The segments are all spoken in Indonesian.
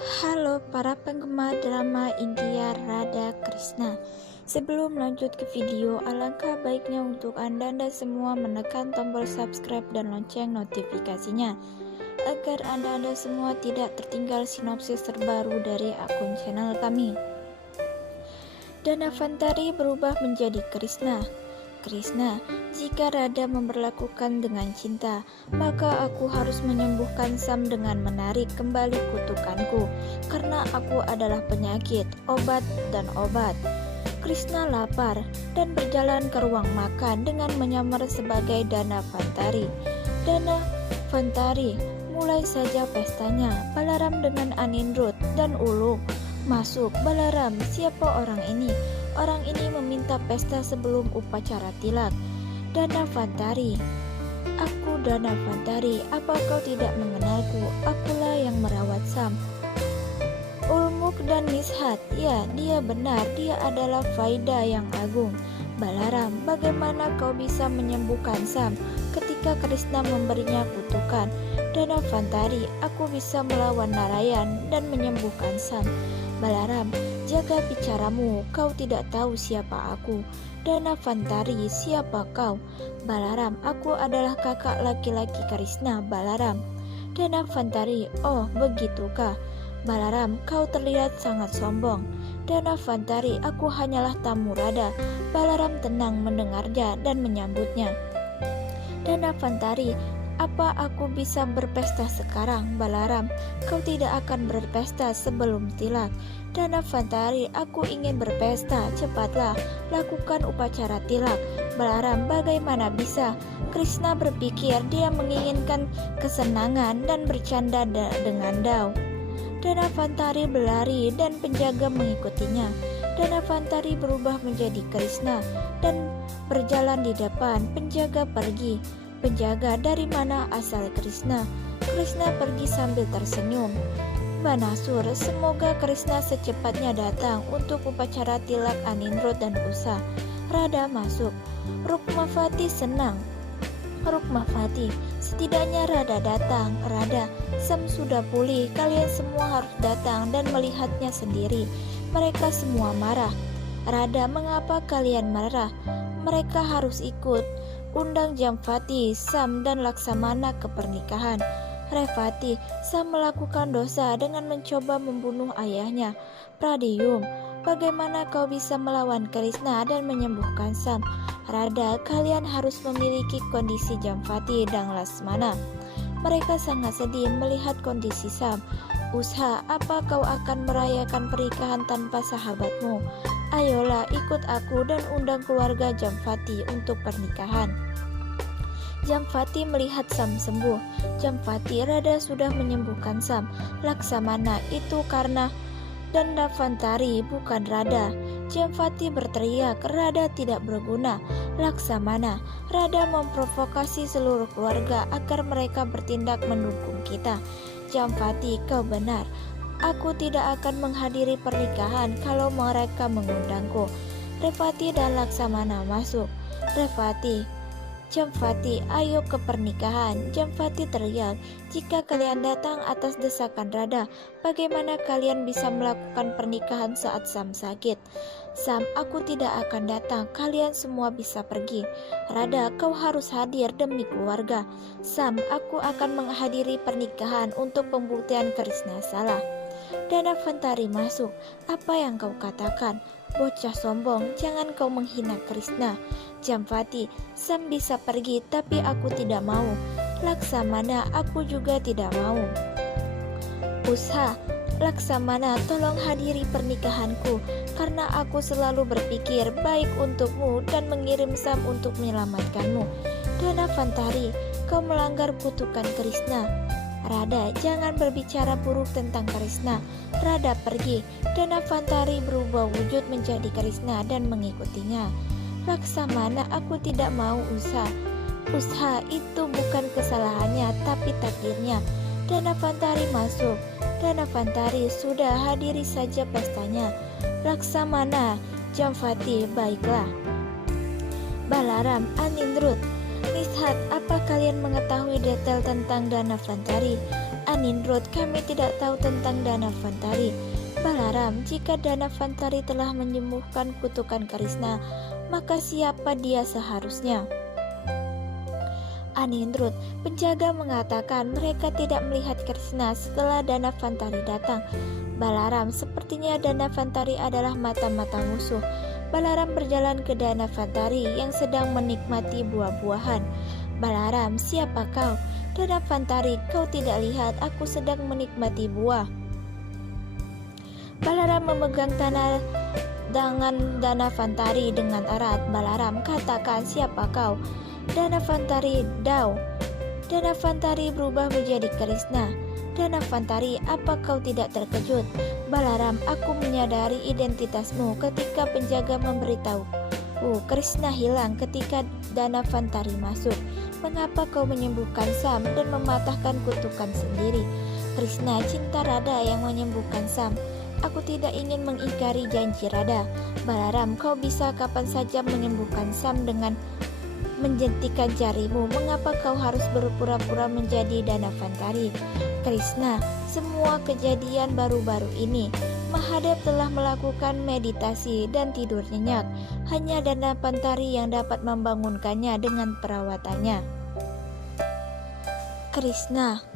Halo para penggemar drama India Radha Krishna. Sebelum lanjut ke video, alangkah baiknya untuk Anda semua menekan tombol subscribe dan lonceng notifikasinya agar Anda semua tidak tertinggal sinopsis terbaru dari akun channel kami. Danavantari berubah menjadi Krishna. Krishna, jika Radha memperlakukan dengan cinta, maka aku harus menyembuhkan Sam dengan menarik kembali kutukanku, karena aku adalah penyakit, obat dan obat. Krishna lapar dan berjalan ke ruang makan dengan menyamar sebagai Danavantari. Danavantari, mulai saja pestanya. Balaram dengan Anindrut dan Ulu masuk. Balaram, siapa orang ini? Orang ini meminta pesta sebelum upacara tilak. Danavantari, aku Danavantari, apa kau tidak mengenalku? Akulah yang merawat Sam. Ulmuk dan Nishat, ya dia benar, dia adalah Vaida yang agung. Balaram, bagaimana kau bisa menyembuhkan Sam ketika Krishna memberinya kutukan? Danavantari, aku bisa melawan Narayan dan menyembuhkan Sam. Balaram, jaga bicaramu, kau tidak tahu siapa aku. Danavantari, siapa kau? Balaram, aku adalah kakak laki-laki Krishna. Balaram, Danavantari, oh begitukah? Balaram, kau terlihat sangat sombong. Danavantari, aku hanyalah tamu Radha. Balaram tenang mendengarnya dan menyambutnya. Danavantari, apa aku bisa berpesta sekarang? Balaram, kau tidak akan berpesta sebelum tilak. Danavantari, aku ingin berpesta, cepatlah, lakukan upacara tilak. Balaram, bagaimana bisa? Krishna berpikir dia menginginkan kesenangan dan bercanda dengan Dao. Danavantari berlari dan penjaga mengikutinya. Danavantari berubah menjadi Krishna dan berjalan di depan. Penjaga pergi. Penjaga, dari mana asal Krishna? Krishna pergi sambil tersenyum. Banasur, semoga Krishna secepatnya datang untuk upacara tilak Anindrut dan Usa. Radha masuk. Rukmavati senang. Rukmavati, setidaknya Radha datang. Radha, Sam sudah pulih, kalian semua harus datang dan melihatnya sendiri. Mereka semua marah. Radha, mengapa kalian marah? Mereka harus ikut. Undang Jamvati, Sam dan Laksamana ke pernikahan. Revati, Sam melakukan dosa dengan mencoba membunuh ayahnya. Pradiyum, bagaimana kau bisa melawan Krishna dan menyembuhkan Sam? Radha, kalian harus memiliki kondisi Jamvati dan Laksamana. Mereka sangat sedih melihat kondisi Sam. Usha, apa kau akan merayakan pernikahan tanpa sahabatmu? Ayolah ikut aku dan undang keluarga Jamvati untuk pernikahan. Jamvati melihat Sam sembuh. Jamvati, Radha sudah menyembuhkan Sam. Laksamana, itu karena Danavantari bukan Radha. Jamvati berteriak, Radha tidak berguna. Laksamana, Radha memprovokasi seluruh keluarga agar mereka bertindak mendukung kita. Jamvati, kau benar. Aku tidak akan menghadiri pernikahan kalau mereka mengundangku. Revati dan Laksamana masuk. Revati, Jamvati, ayo ke pernikahan. Jamvati teriak, jika kalian datang atas desakan Radha, bagaimana kalian bisa melakukan pernikahan saat Sam sakit? Sam, aku tidak akan datang, kalian semua bisa pergi. Radha, kau harus hadir demi keluarga. Sam, aku akan menghadiri pernikahan untuk pembuktian Krishna salah. Danavantari masuk. Apa yang kau katakan? Bocah sombong, jangan kau menghina Krishna. Jamvati, Sam bisa pergi tapi aku tidak mau. Laksamana, aku juga tidak mau. Usha, Laksamana, tolong hadiri pernikahanku, karena aku selalu berpikir baik untukmu dan mengirim Sam untuk menyelamatkanmu. Danavantari, kau melanggar kutukan Krishna. Radha, jangan berbicara buruk tentang Krishna. Radha pergi. Danavantari berubah wujud menjadi Krishna dan mengikutinya. Laksamana, aku tidak mau Usha. Usha, itu bukan kesalahannya tapi takdirnya. Danavantari masuk. Danavantari, sudah hadiri saja pestanya. Laksamana, Jamvati, baiklah. Balaram, Anindrut, Nishat, apa kalian mengetahui detail tentang Danavantari? Anindrut, kami tidak tahu tentang Danavantari. Balaram, jika Danavantari telah menyembuhkan kutukan Krishna, maka siapa dia seharusnya? Anindrut, penjaga mengatakan mereka tidak melihat Krishna setelah Danavantari datang. Balaram, sepertinya Danavantari adalah mata-mata musuh. Balaram berjalan ke Danavantari yang sedang menikmati buah-buahan. Balaram, siapa kau? Danavantari, kau tidak lihat aku sedang menikmati buah. Balaram memegang tangan Danavantari dengan erat. Balaram, katakan siapa kau? Danavantari, Dao. Danavantari berubah menjadi Krishna. Danavantari, apa kau tidak terkejut? Balaram, aku menyadari identitasmu ketika penjaga memberitahu. Krishna hilang ketika Danavantari masuk. Mengapa kau menyembuhkan Sam dan mematahkan kutukan sendiri? Krishna, cinta Radha yang menyembuhkan Sam. Aku tidak ingin mengingkari janji Radha. Balaram, kau bisa kapan saja menyembuhkan Sam dengan menjentikan jarimu. Mengapa kau harus berpura-pura menjadi Danavantari? Krishna, semua kejadian baru-baru ini Mahadev telah melakukan meditasi dan tidur nyenyak. Hanya Danavantari yang dapat membangunkannya dengan perawatannya. Krishna,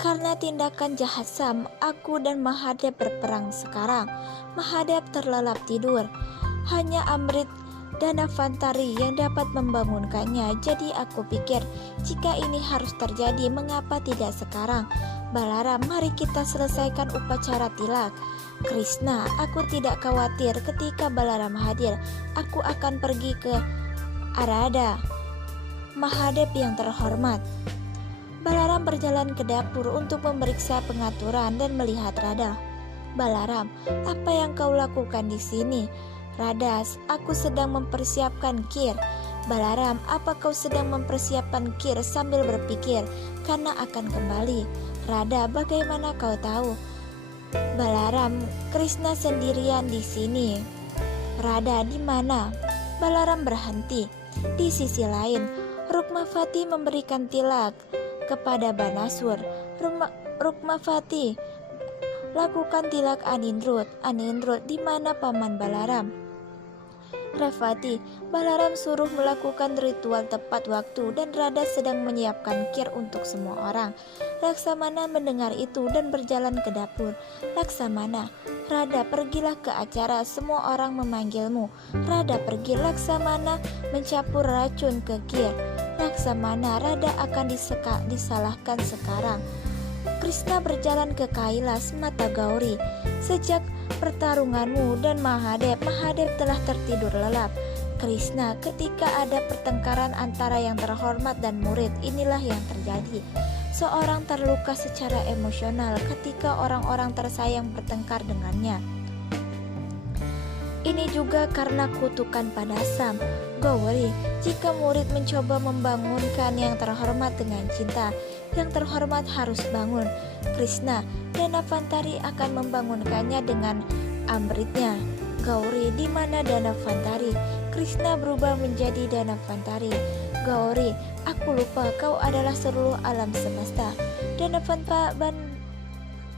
karena tindakan jahat Sam, aku dan Mahadev berperang sekarang. Mahadev terlelap tidur. Hanya Amrit Danavantari yang dapat membangunkannya. Jadi aku pikir, jika ini harus terjadi, mengapa tidak sekarang? Balaram, mari kita selesaikan upacara tilak. Krishna, aku tidak khawatir ketika Balaram hadir. Aku akan pergi ke Arada. Mahadev yang terhormat. Balaram berjalan ke dapur untuk memeriksa pengaturan dan melihat Radha. Balaram, apa yang kau lakukan di sini? Radha, aku sedang mempersiapkan kir. Balaram, apa kau sedang mempersiapkan kir sambil berpikir karena akan kembali? Radha, bagaimana kau tahu? Balaram, Krishna sendirian di sini. Radha, di mana? Balaram berhenti. Di sisi lain, Rukmavati memberikan tilak kepada Banasur. Rukmavati, lakukan tilak Anindrut. Anindrut, di mana paman Balaram? Revati, Balaram suruh melakukan ritual tepat waktu dan Radha sedang menyiapkan kir untuk semua orang. Laksamana mendengar itu dan berjalan ke dapur. Laksamana, Radha, pergilah ke acara, semua orang memanggilmu. Radha pergi. Laksamana mencapur racun ke kir. Laksamana, Radha akan disalahkan sekarang. Krishna berjalan ke Kailas, mata Gauri. Sejak pertarunganmu dan Mahadev telah tertidur lelap. Krishna, ketika ada pertengkaran antara yang terhormat dan murid, inilah yang terjadi. Seorang terluka secara emosional ketika orang-orang tersayang bertengkar dengannya. Ini juga karena kutukan pada Sam. Gauri, jika murid mencoba membangunkan yang terhormat dengan cinta, yang terhormat harus bangun. Krishna, Danavantari akan membangunkannya dengan amritnya. Gauri, di mana Danavantari? Krishna berubah menjadi Danavantari. Gauri, aku lupa kau adalah seluruh alam semesta.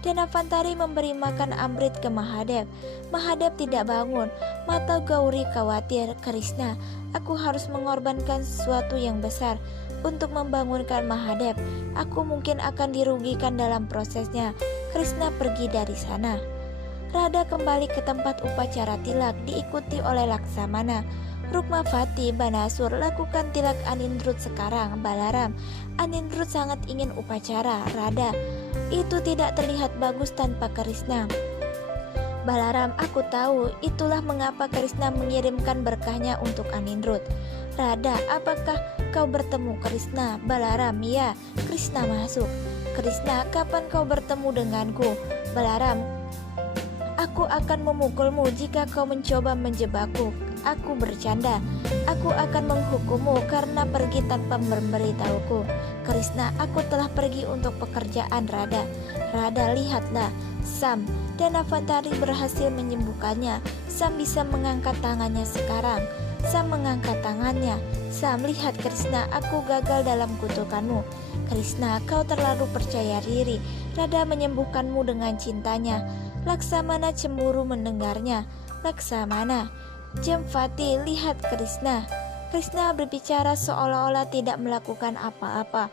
Danavantari memberi makan amrit ke Mahadev. Mahadev tidak bangun. Mata Gauri khawatir. Krishna, aku harus mengorbankan sesuatu yang besar untuk membangunkan Mahadev. Aku mungkin akan dirugikan dalam prosesnya. Krishna pergi dari sana. Radha kembali ke tempat upacara tilak diikuti oleh Laksamana. Rukmavati, Banasur, lakukan tilak Anindrut sekarang. Balaram, Anindrut sangat ingin upacara. Radha, itu tidak terlihat bagus tanpa Krishna. Balaram, aku tahu, itulah mengapa Krishna mengirimkan berkahnya untuk Anindrut. Radha, apakah kau bertemu Krishna? Balaram, ya. Krishna masuk. Krishna, kapan kau bertemu denganku? Balaram, aku akan memukulmu jika kau mencoba menjebakku. Aku bercanda. Aku akan menghukummu karena pergi tanpa memberitahuku. Krishna, aku telah pergi untuk pekerjaan Radha. Radha, lihatlah. Sam, Danavantari berhasil menyembuhkannya. Sam bisa mengangkat tangannya sekarang. Sam mengangkat tangannya. Sam, lihat Krishna, aku gagal dalam kutukanmu. Krishna, kau terlalu percaya diri. Radha menyembuhkanmu dengan cintanya. Laksamana cemburu mendengarnya. Laksamana, Jemvati, lihat Krishna. Krishna berbicara seolah-olah tidak melakukan apa-apa.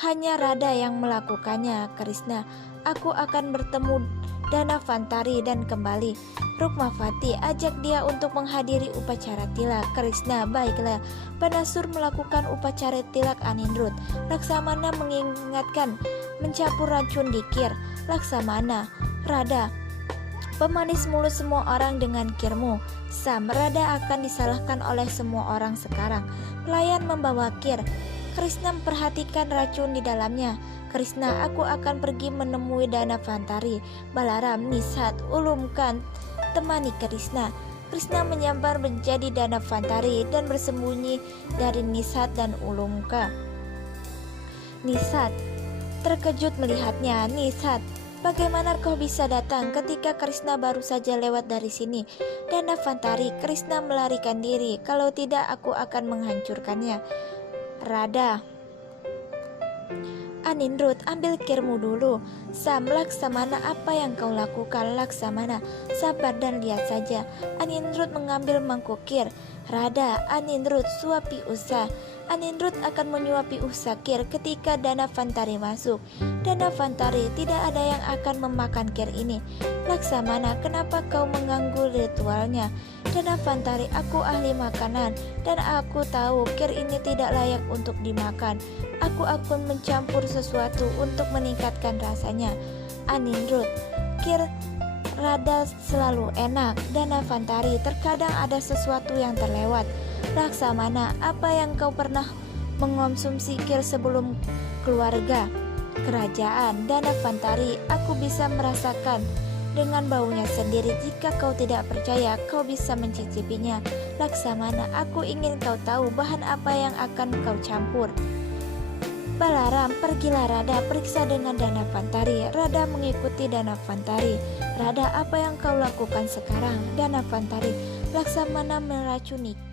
Hanya Radha yang melakukannya. Krishna, aku akan bertemu Danavantari dan kembali. Rukmavati, ajak dia untuk menghadiri upacara tilak. Krishna, baiklah. Banasur melakukan upacara tilak Anindrut. Laksamana mengingatkan mencampur racun di kir. Laksamana, Radha, pemanis mulut semua orang dengan kirmu. Sam, Radha akan disalahkan oleh semua orang sekarang. Pelayan membawa kir. Krishna memperhatikan racun di dalamnya. Krishna, aku akan pergi menemui Danavantari. Balaram, Nishat, Ulumkan, temani Krishna. Krishna menyambar menjadi Danavantari dan bersembunyi dari Nishat dan Ulumka. Nishat terkejut melihatnya. Nishat, bagaimana kau bisa datang ketika Krishna baru saja lewat dari sini? Danavantari, Krishna melarikan diri. Kalau tidak, aku akan menghancurkannya. Radha, Anindrut, ambil kirmu dulu. Sam, Laksamana, apa yang kau lakukan? Laksamana, sabar dan lihat saja. Anindrut mengambil mangkuk kir. Radha, Anindrut, suapi Usa. Anindrut akan menyuapi Usa kir ketika Danavantari masuk. Danavantari, tidak ada yang akan memakan kir ini. Laksamana, kenapa kau mengganggu ritualnya? Danavantari, aku ahli makanan dan aku tahu kir ini tidak layak untuk dimakan. Aku akan mencampur sesuatu untuk meningkatkan rasanya. Anindrut, kir Radha selalu enak. Danavantari, terkadang ada sesuatu yang terlewat. Laksamana, apa yang kau pernah mengonsumsi kir sebelum keluarga kerajaan? Danavantari, aku bisa merasakan dengan baunya sendiri. Jika kau tidak percaya, kau bisa mencicipinya. Laksamana, aku ingin kau tahu bahan apa yang akan kau campur. Balaram, pergilah Radha, periksa dengan Danavantari. Radha mengikuti Danavantari. Radha, apa yang kau lakukan sekarang? Danavantari, Laksamana meracuni